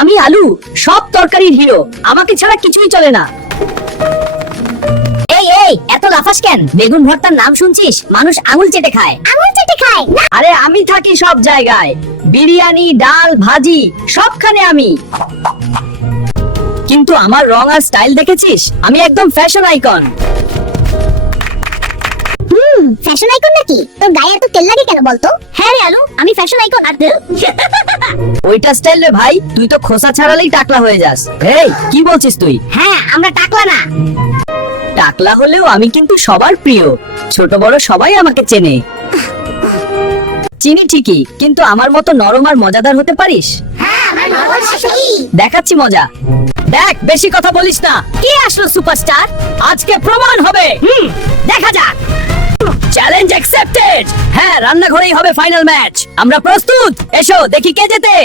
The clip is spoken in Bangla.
আমি আলু, সব তরকারির হিরো। আমাকে ছাড়া কিছুই চলে না। এই এই, এত লাফাস কেন? বেগুন ভর্তার নাম শুনছিস? মানুষ আঙুল চেটে খায়। আঙুল চেটে খায় না। আরে আমি থাকি সব জায়গায়, বিরিয়ানি, ডাল, ভাজি, সবখানে আমি। কিন্তু আমার রং আর স্টাইল দেখেছিস? আমি একদম ফ্যাশন আইকন। ফ্যাশন আইকন নাকি? তোর গায়ে এত তেল লাগে কেন বলতো? হ্যাঁ রে আলু, আমি ফ্যাশন আইকন। আর ওইটা স্টাইল রে ভাই, তুই তো খোসা ছাড়ালেই টাকলা হয়ে যাস। এই কি বলছিস তুই? হ্যাঁ, আমরা টাকলা না। টাকলা হলেও আমি কিন্তু সবার প্রিয়। ছোট বড় সবাই আমাকে চেনে। চিনি ঠিকই, কিন্তু আমার মতো নরম আর মজাদার হতে পারিস? হ্যাঁ, আমরা নরম শাশুড়ি। দেখাচ্ছি মজা। দেখ, বেশি কথা বলিস না। কে আসলো সুপারস্টার? আজকে প্রমাণ হবে। দেখা যাক। Challenge accepted. হ্যাঁ, রান্নাঘরেই হবে ফাইনাল ম্যাচ। আমরা প্রস্তুত। এসো দেখি কে জেতে।